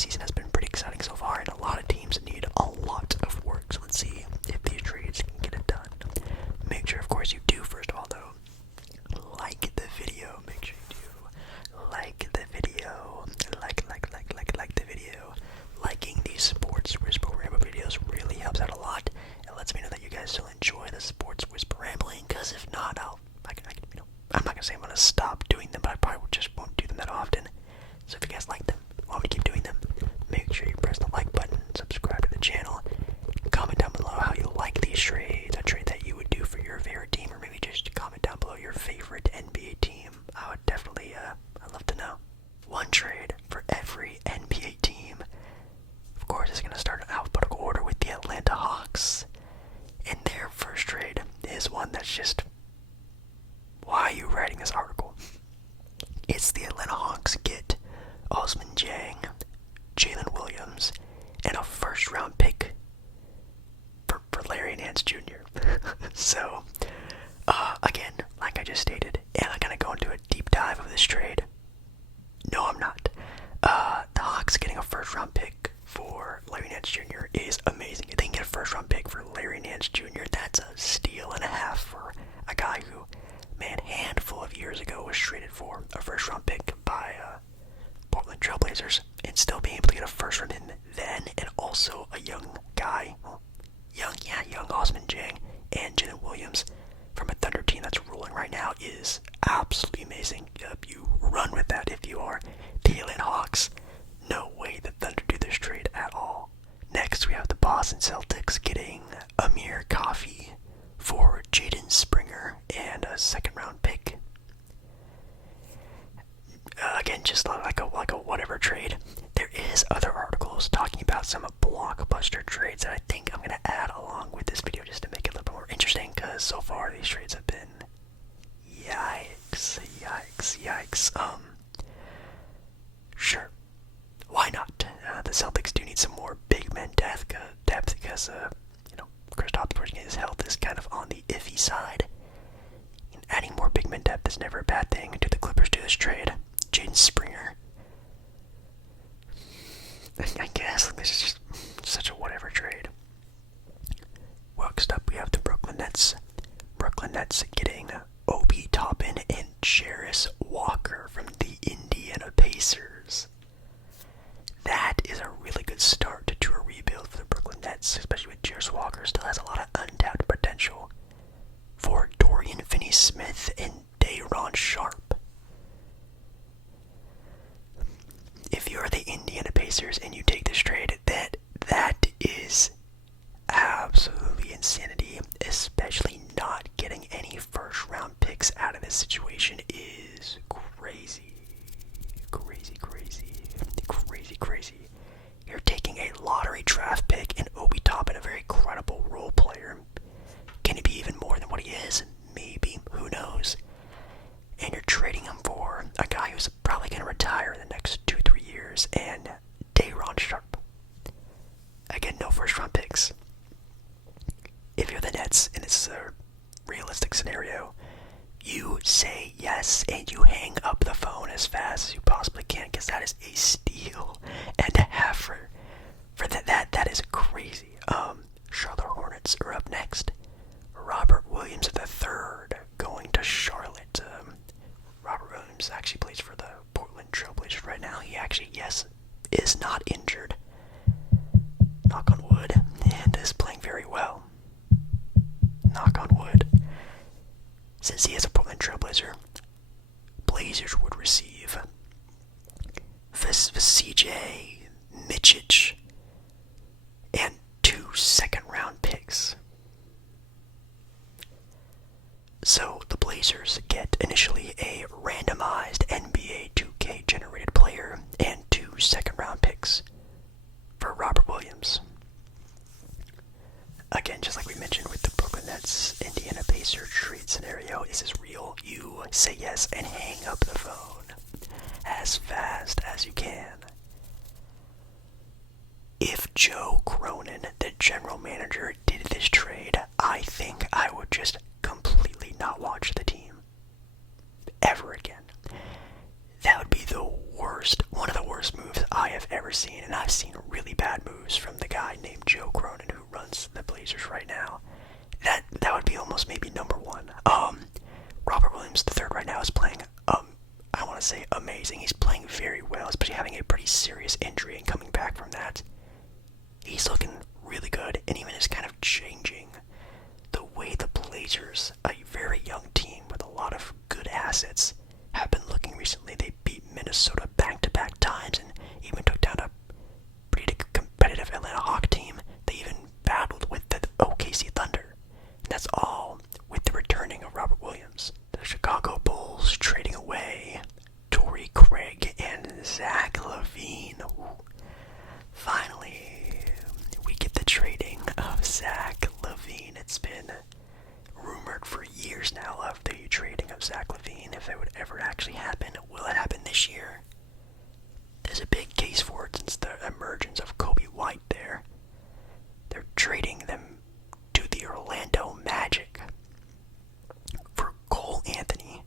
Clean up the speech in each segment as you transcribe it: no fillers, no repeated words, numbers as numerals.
season has been pretty exciting so far, and a lot of teams need a lot of work. So let's see if these trades can get it done. Make sure, of course, you do, first of all, though, like the video. Make sure you do like the video. Like the video. Liking these Sports Whisper Ramble videos really helps out a lot. It lets me know that you guys still enjoy the Sports Whisper Rambling, because if not, I'm not gonna say I'm gonna stop doing them, but I probably just won't do them that often. So if you guys like them, want me to keep doing them, make sure you press the like button, subscribe to the channel, comment down below how you like these trades, a trade that you would do for your favorite team, or maybe just comment down below your favorite NBA team. I would definitely, I'd love to know. One trade for every NBA team. Of course, it's gonna start in alphabetical order with the Atlanta Hawks. And their first trade is one that's just, why are you writing this article? It's the Atlanta Hawks get Osman Jang, Jalen Williams, and a first-round pick for Larry Nance Jr. So, again, like I just stated, am I going to go into a deep dive of this trade? No, I'm not. The Hawks getting a first-round pick for Larry Nance Jr. is amazing. If they can get a first-round pick for Larry Nance Jr., that's a steal and a half for a guy who, man, handful of years ago was traded for a first-round pick by Portland Trailblazers, and still being able to get a first from him then, and also a young guy, young Osman Jang and Jalen Williams from a Thunder team that's rolling right now is absolutely amazing. You run with that if you are the Atlanta Hawks. No way the Thunder do this trade at all. Next, we have the Boston Celtics getting Amir Coffey for Jaden Springer and a second-round pick. Again, just like a whatever trade. There is other articles talking about some blockbuster trades that I think I'm going to add along with this video just to make it a little bit more interesting, because so far these trades have been yikes. Sure, why not? The Celtics do need some more big men depth because Kristaps Porzingis' health is kind of on the iffy side. And adding more big men depth is never a bad thing. Do the Clippers do this trade? Jaden Springer. I guess this is just such a whatever trade. Next up, we have the Brooklyn Nets. Brooklyn Nets getting Obi Toppin and Jarris Walker from the Indiana Pacers. That is a really good start to a rebuild for the Brooklyn Nets, especially with Jarris Walker. Still has a lot of untapped potential for Dorian Finney-Smith and Day'Ron Sharpe. If you're the Indiana Pacers and you take this trade, that is absolutely insanity. Especially not getting any first-round picks out of this situation is crazy. You're taking a lottery draft pick and Obi Toppin, a very credible role player. Can he be even more than what he is? Maybe. Who knows? And you're trading him for a guy who's probably going to retire in the next 2-3 years, and Day'Ron Sharpe. Again, no first-round picks. If you're the Nets, and this is a realistic scenario, you say yes and you hang up the phone as fast as you possibly can, because that is a steal. And to have for that is crazy. Charlotte Hornets are up next. Robert Williams III going to Charlotte. Robert Williams actually plays for the Portland Trailblazers right now. He actually, is not injured. Knock on wood. And is playing very well. Knock on wood. Since he is a Portland Trailblazer, Blazers would receive CJ, Mitchich, and 2 second-round picks. So the Blazers get initially a randomized NBA 2K generated player and 2 second-round picks for Robert Williams. Again, just like we mentioned with the Brooklyn Nets Indiana Pacers trade scenario, this is real. You say yes and hang up the phone as fast as you can. If Joe Cronin, the general manager, did this trade, I think I would just completely not watch the team ever again. That would be the worst, one of the worst moves I have ever seen, and I've seen really bad moves from the guy named Joe Cronin who runs the Blazers right now. That would be almost maybe number one. Robert Williams III right now is playing, I want to say amazing. He's playing very well, especially having a pretty serious injury and coming back from that. He's looking really good, and even is kind of changing the way the Blazers, a very young team with a lot of good assets, have been looking recently. They beat Minnesota back-to-back times and even took down a pretty competitive Atlanta Hawks team. They even battled with the OKC Thunder. And that's all with the returning of Robert Williams. The Chicago Bulls trading away Torrey Craig and Zach LaVine. Finally, we get the trading of Zach LaVine. It's been rumored for years now of the trading of Zach LaVine. If it would ever actually happen, will it happen this year? There's a big case for it since the emergence of Kobe White there. They're trading them to the Orlando Magic for Cole Anthony,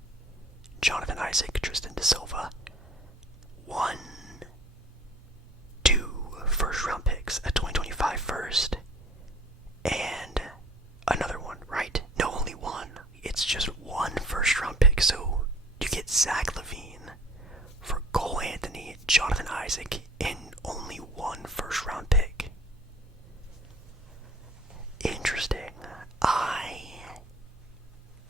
Jonathan Isaac, Tristan Da Silva, 2 first-round picks, a 2025 first, and another one, right? No, only one. It's just 1 first-round pick, so you get Zach LaVine for Cole Anthony, Jonathan Isaac, and only 1 first-round pick. Interesting.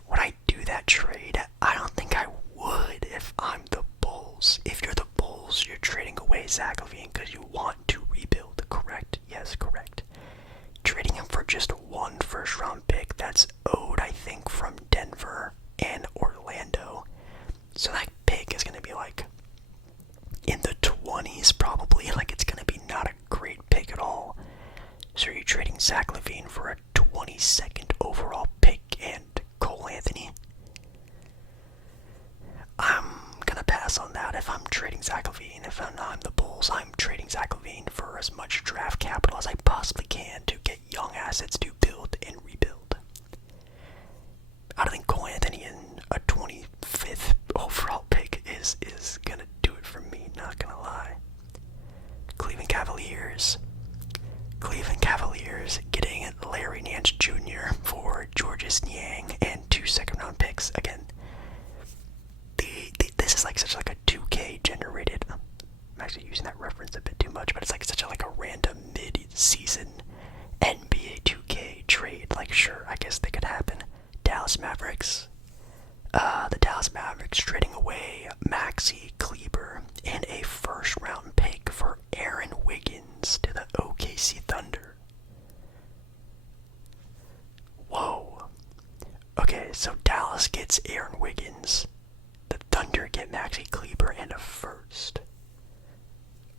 Would I do that trade? I don't think I would if I'm the Bulls. If you're the Bulls, you're trading away Zach LaVine because you want to rebuild, correct? Yes, correct. Trading him for just 1 first-round pick that's owed, I think, from Denver and Orlando. So that pick is going to be like in the 20s probably. Like, it's going to be not a great pick at all. So you're trading Zach LaVine for a 22nd overall pick and Cole Anthony? I'm going to pass on that if I'm trading Zach LaVine. If I'm the Bulls, I'm trading Zach LaVine for as much draft capital as I possibly can to get young assets to build and rebuild. I don't think Cole Anthony in a 25th overall pick is going to do it for me, not going to lie. Cleveland Cavaliers getting Larry Nance Jr. for Georges Niang and 2 second-round picks. Again, this is like such like a 2K generated. I'm actually using that reference a bit too much, but it's like such a random mid-season NBA 2K trade. Like, sure, I guess they could happen. Dallas Mavericks. The Dallas Mavericks trading away Maxi Kleber and a first-round pick for Aaron Wiggins to the OKC Thunder. Whoa. Okay, so Dallas gets Aaron Wiggins. The Thunder get Maxi Kleber and a first.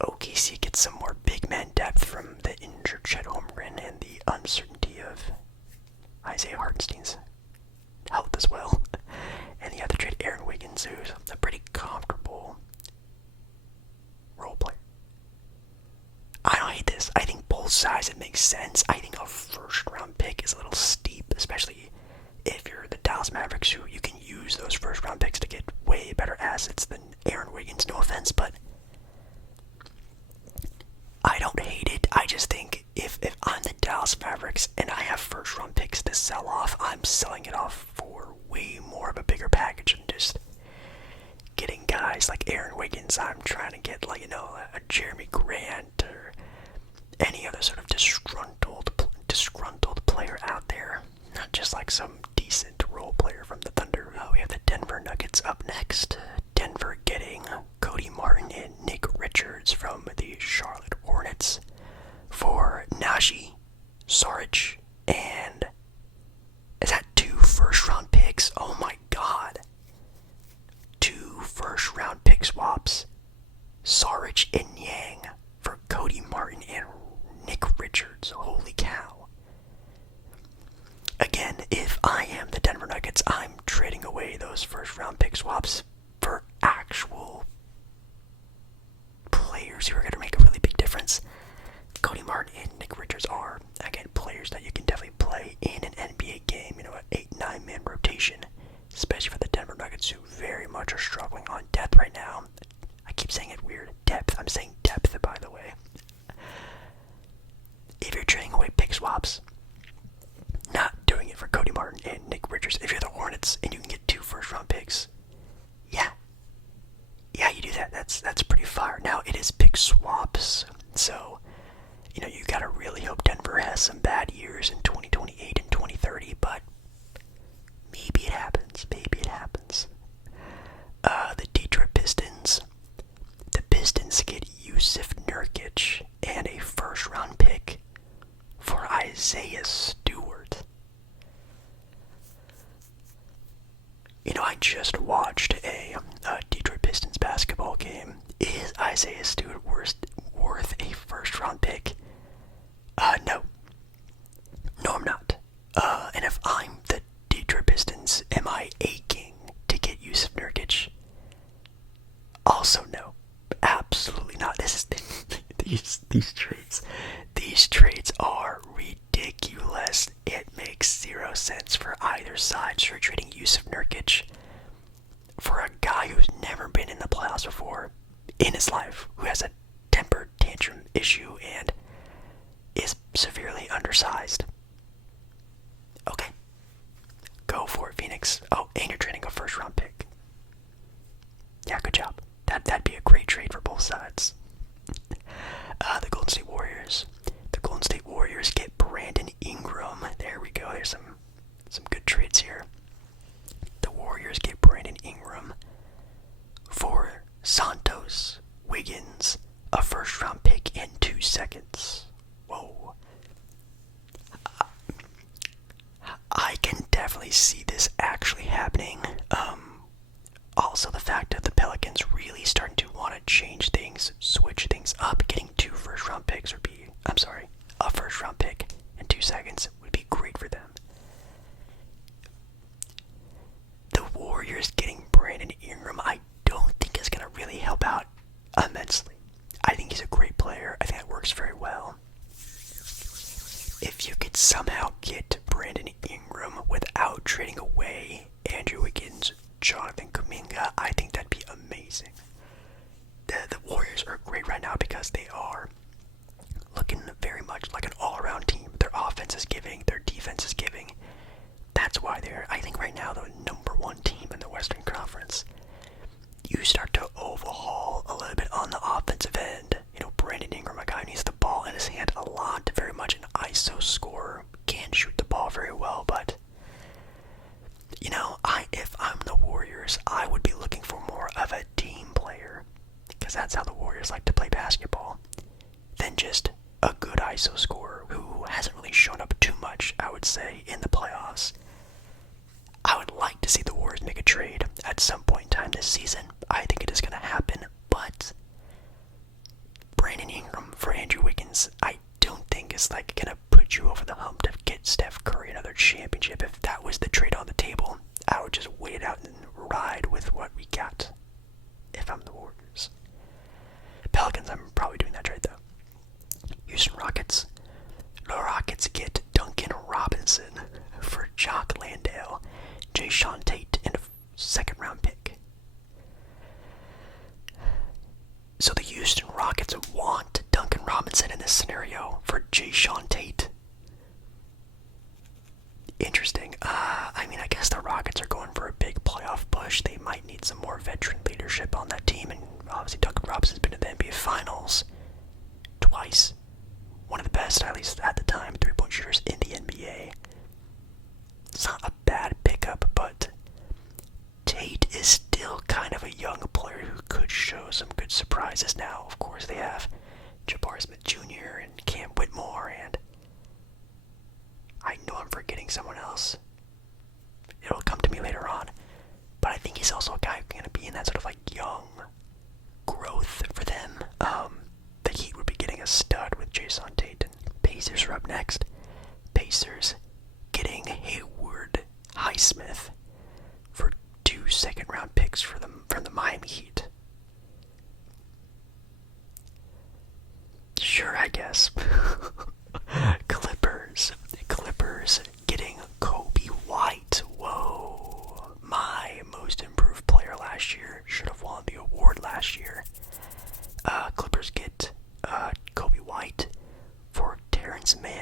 OKC gets some more big man depth from the injured Chet Holmgren and the uncertainty of Isaiah Hartenstein's health as well. And you have to trade Aaron Wiggins, who's a pretty comfortable role player. I don't hate this. I think both sides, it makes sense. I think a first-round pick is a little steep, especially if you're the Dallas Mavericks, who you can use those first-round picks to get way better assets than Aaron Wiggins. No offense, but I don't hate it. I just think if I'm the Dallas Mavericks and I have first-round picks to sell off, I'm selling it off for way more of a bigger package than just getting guys like Aaron Wiggins. I'm trying to get, a Jeremy Grant or any other sort of disgruntled player out there. Not just like some decent role player from the Thunder. We have the Denver Nuggets up next. Denver getting Cody Martin and Nick Richards from the Charlotte Hornets for Najee, Saric, and is that 2 first-round picks? Oh my god. 2 first-round pick swaps. Saric and Yang for Cody Martin and Nick Richards. Holy cow. Again, if I am the Denver Nuggets, I'm trading away those first-round pick swaps for actual players who are going to make a really big difference. Cody Martin and Nick Richards are, again, players that you can definitely play in an NBA game, an 8-9 man rotation, especially for the Denver Nuggets, who very much are struggling on depth right now. I keep saying it weird, depth. I'm saying depth if you're trading away pick swaps, not doing it for Cody Martin and Nick Richards. If you're the Hornets and you can get 2 first-round picks, yeah, you do that. That's pretty fire. Now it is pick swaps, so you gotta really hope Denver has some bad years in 2028 and 2030, but maybe it happens. Maybe it happens. The Detroit Pistons. The Pistons get Yusuf Nurkic and a first-round pick for Isaiah Stewart. I just watched a Detroit Pistons basketball game. Is Isaiah Stewart worth a first-round pick? No. No, I'm not. And if I'm the Detroit Pistons, am I aching to get Yusuf Nurkic? Also, no. Absolutely not. These trades. These trades are ridiculous. It makes 0 sense for either side. So you're trading Yusuf Nurkic for a guy who's never been in the playoffs before in his life, who has a temper tantrum issue and is severely undersized. Okay. Go for it, Phoenix. Oh, and you're trading a first-round pick. Yeah, good job. That'd be a great trade for both sides. The Golden State Warriors. The Golden State Warriors get Brandon Ingram. There we go. There's some good trades here. The Warriors get Brandon Ingram for Santos, Wiggins, a first-round pick, and 2 seconds. Whoa. I can definitely see this actually happening. Also, the fact that the Pelicans really starting to want to change things, switch things up, getting 2 first-round picks a first-round pick in 2 seconds would be great for them. The Warriors getting Brandon Ingram, I don't think is going to really help out immensely. I think he's a great player. I think that works very well. If you could somehow get Brandon Ingram without trading away Andrew Wiggins, Jonathan Kuminga, I think that'd be amazing. The Warriors are great right now because they are looking very much like an all-around team. Their offense is giving, their defense is giving. That's why they're, I think right now, the #1 team in the Western Conference. You start to overhaul a little bit on the offensive end. Brandon Ingram, a guy who needs the ball in his hand a lot, very much an ISO scorer, can shoot the ball very well, but if I'm the Warriors, I would be looking for more of a team player, because that's how the Warriors like to play basketball, than just a good ISO scorer who hasn't really shown up too much, I would say, in the playoffs. I would like to see the Warriors make a trade at some point in time this season. I think it is going to happen, but Brandon Ingram for Andrew Wiggins, I don't think is going to put you over the hump to get Steph Curry another championship. If that was the trade on the table, I would just wait it out and ride with what we got if I'm the Warriors. Pelicans, I'm probably doing that trade though. Houston Rockets. The Rockets get Duncan Robinson for Jock Landale, Jayshawn Tate, and a second-round pick. So the Houston Rockets want Duncan Robinson in this scenario for Jayshawn Tate. Interesting. I guess the Rockets are going for a big playoff push. They might need some more veteran leadership on that team, and obviously Duncan Robinson's been to the NBA Finals twice. One of the best, at least at the time, three-point shooters in the NBA. It's not a bad pickup, but Tate is still kind of a young player who could show some good surprises. Now, of course, they have Jabari Smith Jr. and Cam Whitmore, and I know I'm forgetting someone else. It'll come to me later on. But I think he's also a guy who's going to be in that sort of young growth for them. The Heat would be getting a stud with Jayshawn Tate, and Pacers are up next. Pacers getting Hayward Highsmith for 2 second-round picks from the Miami Heat. Sure, I guess. Clippers getting Kobe White. Whoa. My most improved player last year. Should have won the award last year. Clippers get Kobe White for Terrence Mann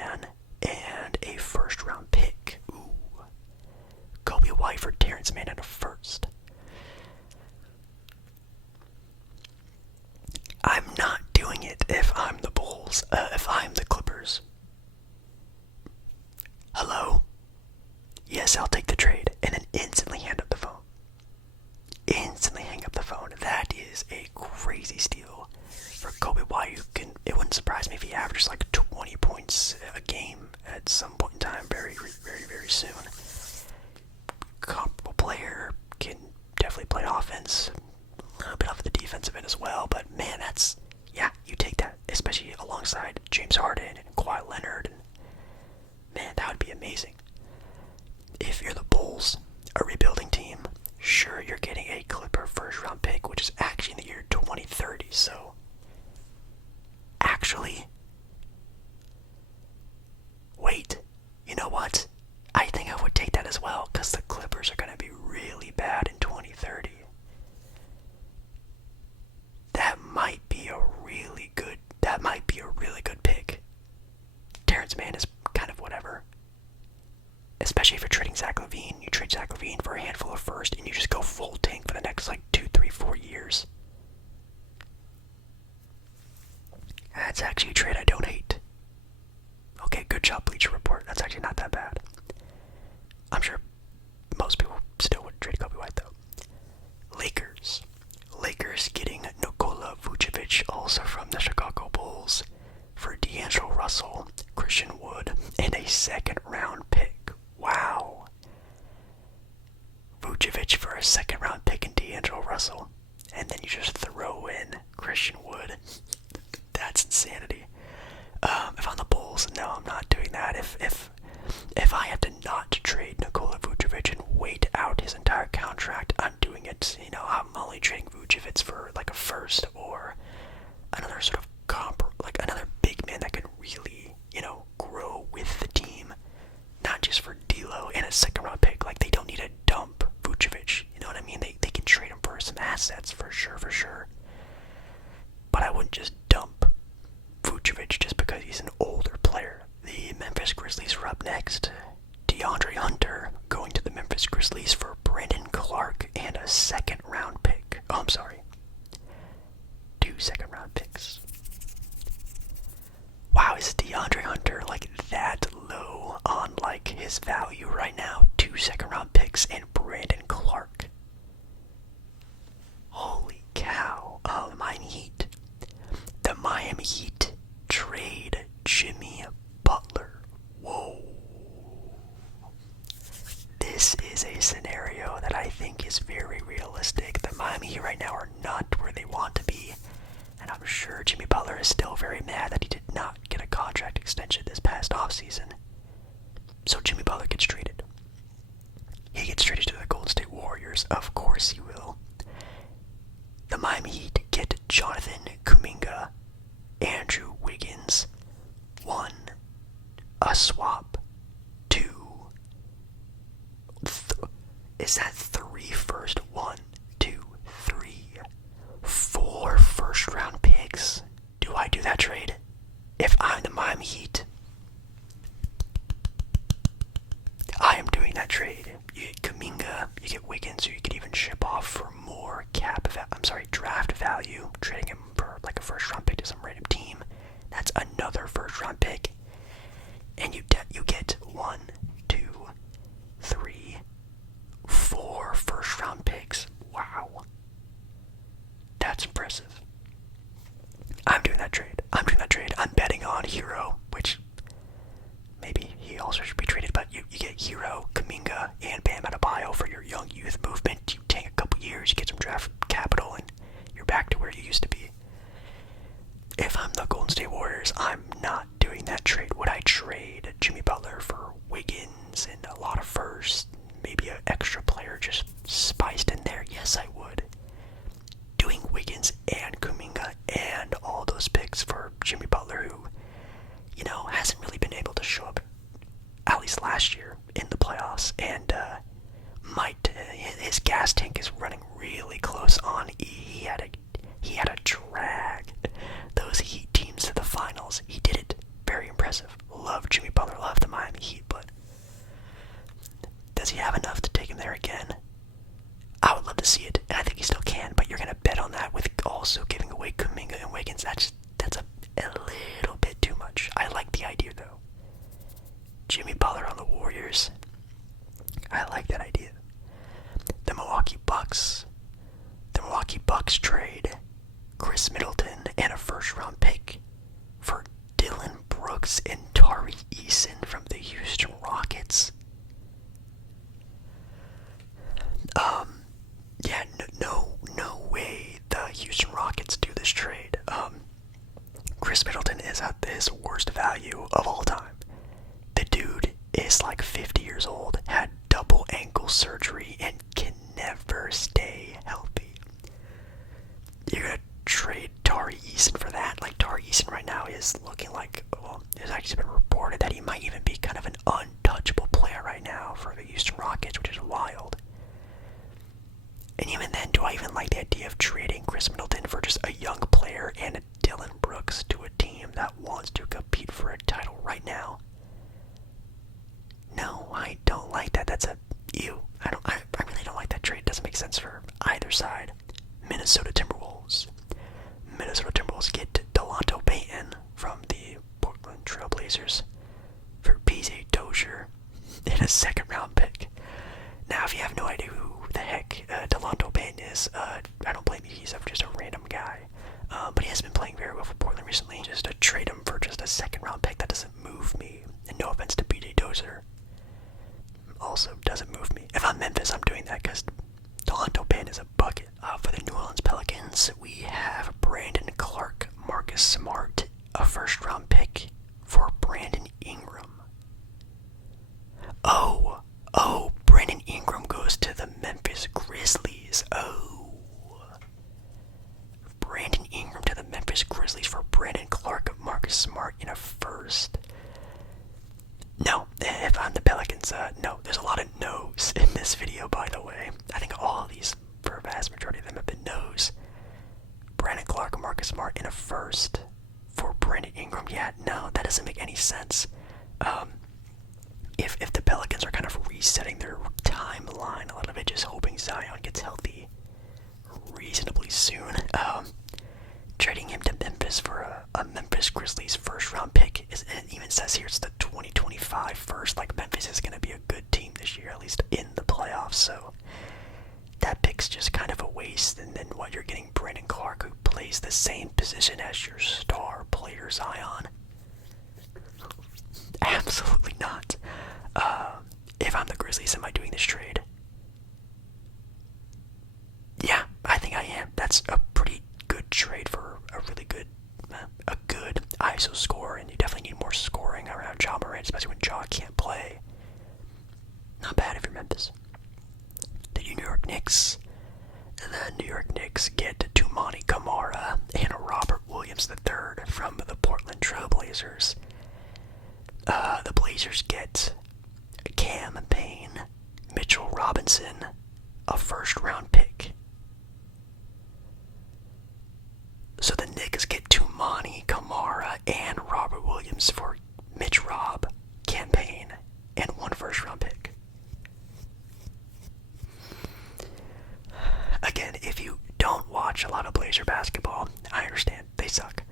definitely play offense, a little bit off the defensive end as well. But man, you take that, especially alongside James Harden and Kawhi Leonard. And man, that would be amazing. If you're the Bulls, a rebuilding team, sure, you're getting a Clipper first round pick, which is actually in the year 2030. So, actually, wait, you know what? I think I would take that as well, because the Clippers are going to be really bad in 2030. That might be a really good pick. Terrence Mann is kind of whatever. Especially if you're trading Zach LaVine. You trade Zach LaVine for a handful of first, and you just go full tank for the next 2, 3, 4 years. That's actually a trade I don't hate. Okay, good job, Bleacher Report. That's actually not that bad. I'm sure most people still would trade Kobe White, though. Lakers getting Nikola Vucevic, also from the Chicago Bulls, for D'Angelo Russell, Christian Wood, and a second-round pick. Wow. Vucevic for a second-round pick and D'Angelo Russell. And then you just throw in Christian Wood. That's insanity. If I'm the Bulls, no, I'm not doing that. If I have to not trade Nikola Vucevic and wait out his entire contract, I'm doing it. I'm only trading Vucevic for a first or another sort of another big man that could really, grow with the team. Not just for D'Lo and a second round pick. They don't need to dump Vucevic. You know what I mean? They can trade him for some assets for sure. But I wouldn't just dump Vucevic just because he's an older player. The Memphis Grizzlies are up next. DeAndre Hunter going to the Memphis Grizzlies for Brandon Clark and a second round pick. Oh, I'm sorry. 2 second round picks. Wow, is DeAndre Hunter that low on his value right now? 2 second round picks and Brandon Clark. Holy cow. Oh, the Miami Heat. The Miami Heat trade Jimmy Butler. Whoa. This is a scenario that I think is very realistic. The Miami Heat right now are not where they want to be. And I'm sure Jimmy Butler is still very mad that he did not get a contract extension this past offseason. So Jimmy Butler gets traded. He gets traded to the Golden State Warriors. Of course he will. The Miami Heat get Jonathan Kuminga, Andrew Wiggins, 1, a swap, 2, is that 3 first? 1, 2, 3, 4 first round picks. Do I do that trade? If I'm the Miami Heat, I am doing that trade. You get Kuminga, you get Wiggins, or you could even ship off for more draft value, trading him for a first round pick to some random team. That's another first round pick. And you get 1, 2, 3, 4 first round picks. Wow. That's impressive. I'm doing that trade. I'm betting on Hero, which maybe he also should be traded, but you get Hero, Kuminga, and Bam Adebayo for your young youth movement. You take a couple years, you get some draft capital, and you're back to where you used to be. If I'm the Golden State Warriors, I'm not doing that trade. Would I trade Jimmy Butler for Wiggins and a lot of firsts, maybe an extra player just spiced in there? Yes, I would. Doing Wiggins and Kuminga and all those picks for Jimmy Butler, who, hasn't really been able to show up, at least last year, in the playoffs, and his gas tank is running really close on E. He had a drag those Heat teams to the finals. He did it. Very impressive. Love Jimmy Butler, love the Miami Heat, but does he have enough to take him there again? I would love to see it, and I think he still can, but you're going to bet on that with also giving away Kuminga and Wiggins. That's a little bit too much. I like the idea, though. Jimmy Butler on the Warriors. I like that idea. The Milwaukee Bucks trade Chris Middleton and a first-round pick for Dylan Brooks and Tari Eason from the Houston Rockets. Yeah, now is looking like, well, it's actually been reported that he might even be kind of an untouchable player right now for the Houston Rockets, which is wild. And even then, do I even like the idea of trading Chris Middleton for just a young player and a Dylan Brooks to a team that wants to compete for a title right now? No, I don't like that. That's a ew. I really don't like that trade. It doesn't make sense for either side. Minnesota Timberwolves. Minnesota Timberwolves get Delonte Payton from the Portland Trail Blazers for PJ Dozier in a second-round pick. Now, if you have no idea who the heck Delonte Payton is, I don't blame you. He's just a random guy. But he has been playing very well for Portland recently. Just to trade him for just a second-round pick, that doesn't move me. And no offense to PJ Dozier. Also doesn't move me. If I'm Memphis, I'm doing that because Delonte Payton is a bucket. For the New Orleans Pelicans, we have Brandon Clark, Marcus Smart, a first-round pick for Brandon Ingram. Oh, Brandon Ingram goes to the Memphis Grizzlies. Oh. Brandon Ingram to the Memphis Grizzlies for Brandon Clark, Marcus Smart in a first. No, if I'm the Pelicans, no. There's a lot of no's in this video, by the way. I think all of these, for a vast majority of them, have been no's. Brandon Clark, Marcus Smart in a first for Brandon Ingram. Yeah, no, that doesn't make any sense. If the Pelicans are kind of resetting their timeline a little bit, just hoping Zion gets healthy reasonably soon, trading him to Memphis for a Memphis Grizzlies first-round pick, it even says here it's the 2025 first. Like, Memphis is going to be a good team this year, at least in the playoffs, so that pick's just kind of a waste. And then what you're getting, Brandon Clark, who plays the same position as your star player Zion. Absolutely not. If I'm the Grizzlies, am I doing this trade? Yeah, I think I am. That's a pretty good trade for a really good, a good ISO score, and you definitely need more scoring around Ja Morant, especially when Ja can't play. Not bad if you're Memphis. The New York Knicks. The New York Knicks get Toumani Camara and Robert Williams III from the Portland Trail Blazers. The Blazers get Cam Payne, Mitchell Robinson, a first-round pick. So the Knicks get Toumani Camara and Robert Williams for Mitch Rob, Cam Payne, and one first-round pick. Again, if you don't watch a lot of Blazer basketball, I understand, they suck.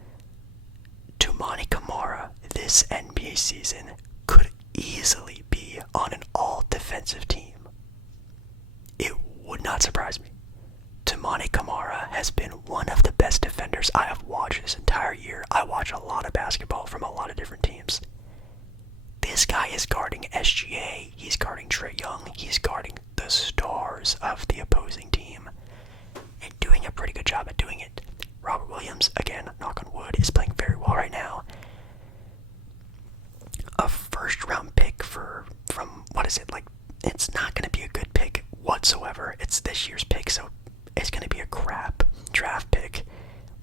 Toumani Camara this NBA season could easily be on an all-defensive team. It would not surprise me. Toumani Camara has been one of the best defenders I have watched this entire year. I watch a lot of basketball from a lot of different teams. This guy is guarding SGA, he's guarding Trae Young, he's guarding the stars of the opposing team, and doing a pretty good job at doing it. Robert Williams, again, knock on wood, is playing very well right now. A first-round pick from, what is it, like, it's not going to be a good pick whatsoever. It's this year's pick, so it's going to be a crap draft pick.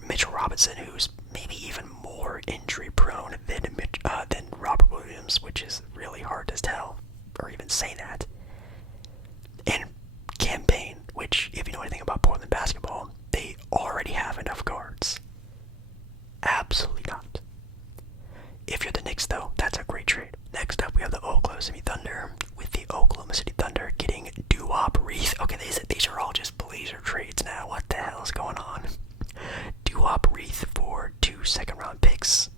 Mitchell Robinson, who's maybe even more injury-prone than Robert Williams, which is really hard to tell, or even say that. And Cam Payne, which, if you know anything about Portland basketball, they already have enough guards. Absolutely not. If you're the Knicks, though, that's a great trade. Next up, we have the Oklahoma City Thunder, with the Oklahoma City Thunder getting Doo-Wop Reith. Okay, these are all just Blazer trades now. What the hell is going on? Doo-Wop Reith for 2 second-round picks.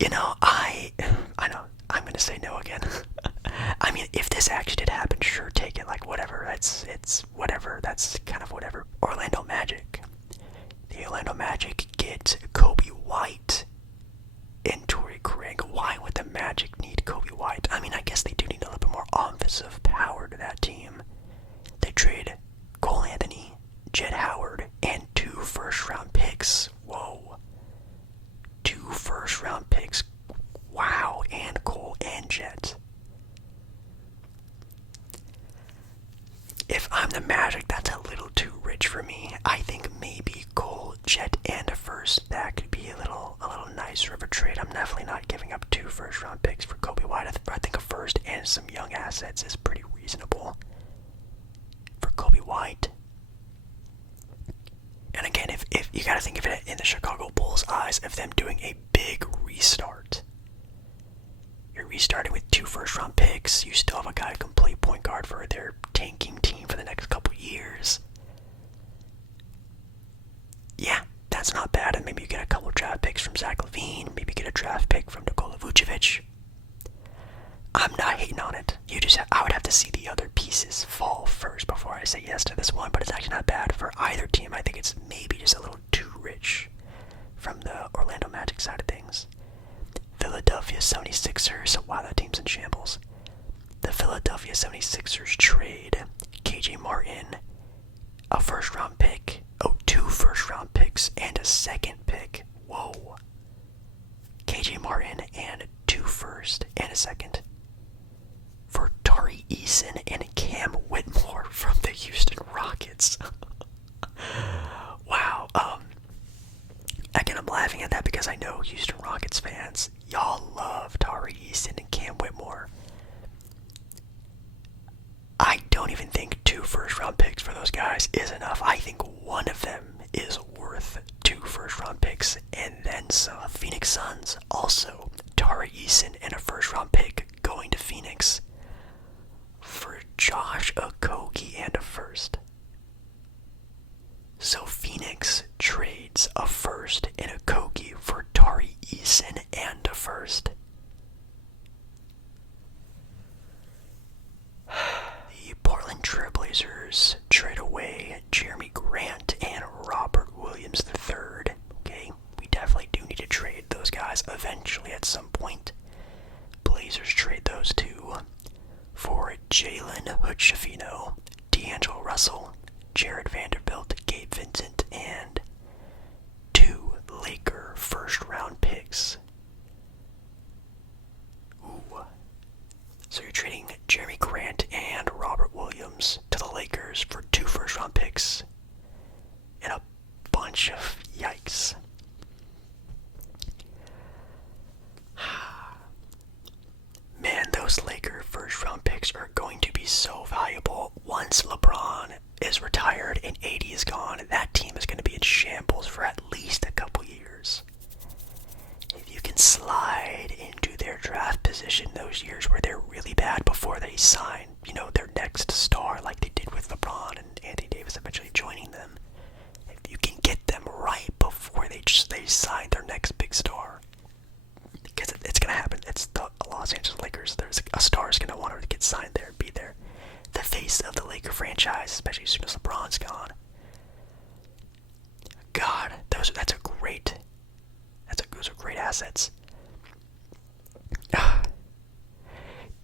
You know, I know, I'm going to say no again. I mean, if this actually did happen, sure, take it, like, whatever. It's whatever, that's kind of whatever. Orlando Magic. The Orlando Magic get Kobe White and Torrey Craig. Why would the Magic need Kobe White? I mean, I guess they do need a little bit more offensive power to that team. They trade Cole Anthony, Jett Howard, and 2 first-round picks. Whoa. 2 first-round picks. Wow, and Cole and Jett. If I'm the Magic, that's a little too rich for me. I think maybe Cole, Jett, and a that could be a little nicer of a trade. I'm definitely not giving up 2 first-round picks for Kobe White. I think a first and some young assets is pretty reasonable for Kobe White. And again, if you gotta think of it in the Chicago Bulls' eyes of them doing a big restart. You're restarting with 2 first-round picks. You still have a guy who can play point guard for their tanking team for the next couple years. Yeah, that's not bad. And maybe you get a couple draft picks from Zach LaVine. Maybe you get a draft pick from Nikola Vucevic. I'm not hating on it. I would have to see the other pieces fall first before I say yes to this one, but it's actually not bad for either team. I think it's maybe just a little too rich from the Orlando Magic side of things. Philadelphia 76ers, wow, that team's in shambles. The Philadelphia 76ers trade KJ Martin, a first-round pick, 2 first-round picks, and a second pick. Whoa. KJ Martin and 2 first and a second for Tari Eason and Cam Whitmore from the Houston Rockets. Wow. Again, I'm laughing at that because I know Houston Rockets fans, y'all love Tari Eason and Cam Whitmore. I don't even think 2 first-round picks for those guys is enough. I think one of them is worth 2 first-round picks and then some. Phoenix Suns, also Tari Eason and a first-round pick going to Phoenix for Josh Okogie and a first. So Phoenix trades a first and a Okogie for Tari Eason and a first. The Portland Trailblazers trade away Jeremy Grant and Robert Williams III. Okay, we definitely do need to trade those guys eventually at some point. Blazers trade those 2 for Jalen Hood-Schifino, D'Angelo Russell, Jared Vanderbilt, Gabe Vincent, and 2 Laker first-round picks. Ooh. So you're trading Jeremy Grant and Robert Williams to the Lakers for 2 first-round picks and a bunch of yikes. Man, those Laker first-round picks are going to be so valuable. Once LeBron is retired and AD is gone, that team is going to be in shambles for at least a couple years. If you can slide into their draft position those years where they're really bad before they sign, their next star like they did with LeBron and Anthony Davis eventually joining them, if you can get them right before they sign their next big star, because it's going to happen. It's the Los Angeles Lakers. There's a star is going to want to get signed there, be there. The face of the Laker franchise, especially as soon as LeBron's gone. God, those are great assets.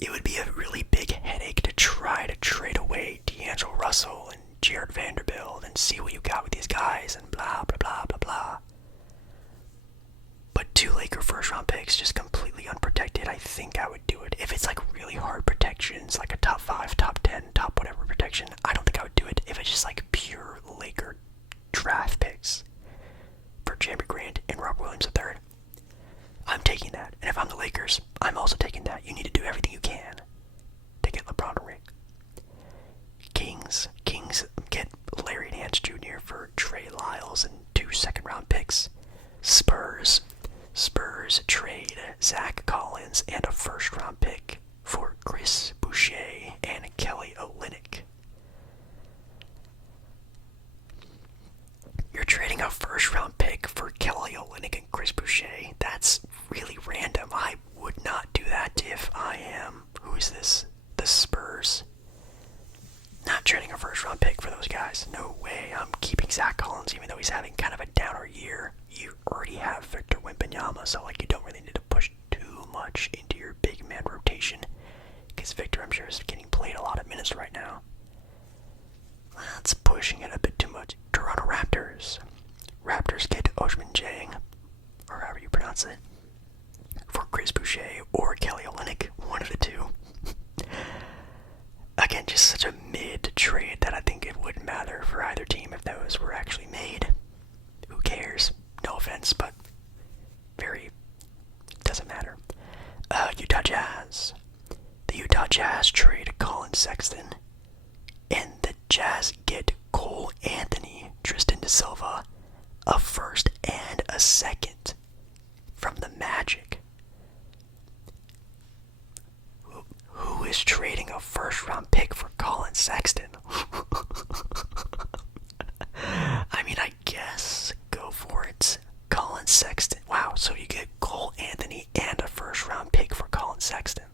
It would be a really big headache to try to trade away D'Angelo Russell and Jared Vanderbilt and see what you got with these guys and blah, blah, blah, blah, blah. But 2 Laker first-round picks just completely unprotected, I think I would do it. If it's like really hard protections, like a top 5, top 10, top whatever protection, I don't think I would do it. If it's just like pure Laker draft picks for Jeremy Grant and Rob Williams III, I'm taking that. And if I'm the Lakers, I'm also taking that. You need to do everything you can to get LeBron a ring. Kings get Larry Nance Jr. for Trey Lyles and 2 second-round picks. Spurs trade Zach Collins and a first-round pick for Chris Boucher and Kelly Olynyk. You're trading a first-round pick for Kelly Olynyk and Chris Boucher. That's really random. I would not do that if I am, who is this? The Spurs. Not trading a first-round pick for those guys. No way. I'm keeping Zach Collins, even though he's having kind of a downer year. You already have Victor Wembanyama, so you don't really need to push too much into your big man rotation. Because Victor, I'm sure, is getting played a lot of minutes right now. That's pushing it a bit too much. Toronto Raptors. Raptors get Oshman Jang, or however you pronounce it, for Chris Boucher or Kelly Olynyk, one of the 2. Again, just such a mid trade that I think it wouldn't matter for either team if those were actually made. Who cares? No offense. Jazz get Cole Anthony, Tristan Da Silva, a first and a second from the Magic. Who is trading a first-round pick for Colin Sexton? I mean, I guess go for it. Colin Sexton. Wow, so you get Cole Anthony and a first-round pick for Colin Sexton.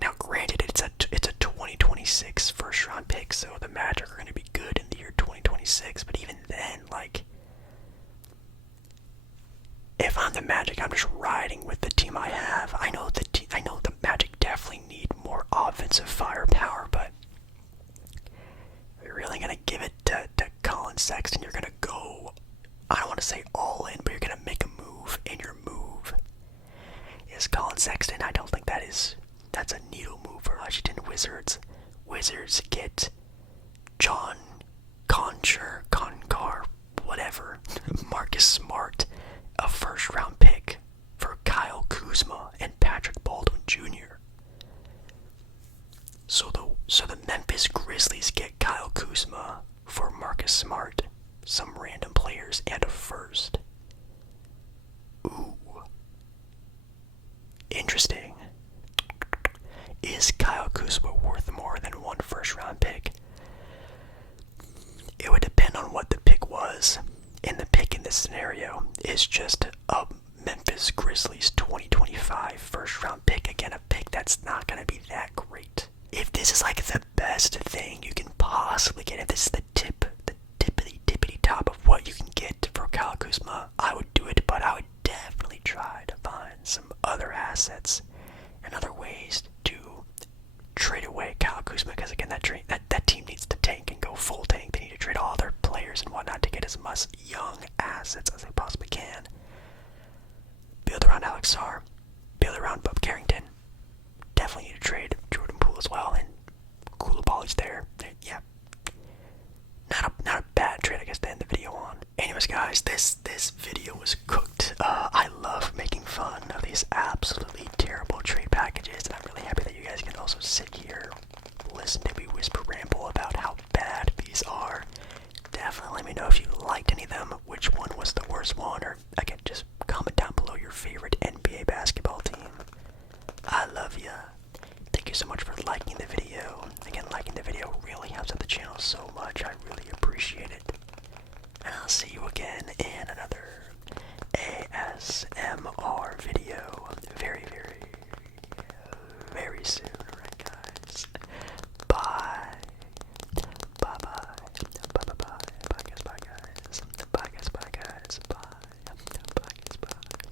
Now, granted, it's a 2026 first-round pick, so the Magic are going to be good in the year 2026. But even then, like, if I'm the Magic, I'm just riding with the team I have. I know the Magic definitely need more offensive firepower, but you're really gonna give it to Colin Sexton. You're gonna go, I don't want to say all in, but you're gonna make a move, and your move is Colin Sexton. I don't think that's a needle mover. Washington Wizards. Wizards get John Concar, whatever, Marcus Smart, a first-round pick for Kyle Kuzma and Patrick Baldwin Jr. So the Memphis Grizzlies get Kyle Kuzma for Marcus Smart, some random players, and a first. Ooh. Interesting. Is Kyle Kuzma worth more than one first-round pick? It would depend on what the pick was. And the pick in this scenario is just a Memphis Grizzlies 2025 first-round pick. Again, a pick that's not going to be that great. If this is like the best thing you can possibly get, if this is the tippity top of what you can get for Kyle Kuzma, I would do it, but I would definitely try to find some other assets and other ways to trade away Kyle Kuzma, because again, that team needs to tank and go full tank. They need to trade all their players and whatnot to get as much young assets as they possibly can. Build around Alex Sarr, build around Bub Carrington. Definitely need to trade Jordan Poole as well, and Koulibaly's there. Yeah, not a bad trade, I guess, to end the video on. Anyways, guys, this video was cooked. I love making fun of these absolutely terrible trade packages, and I'm really happy that you guys can also sit here, listen to me whisper ramble about how bad these are. Definitely let me know if you liked any of them, which one was the worst one, or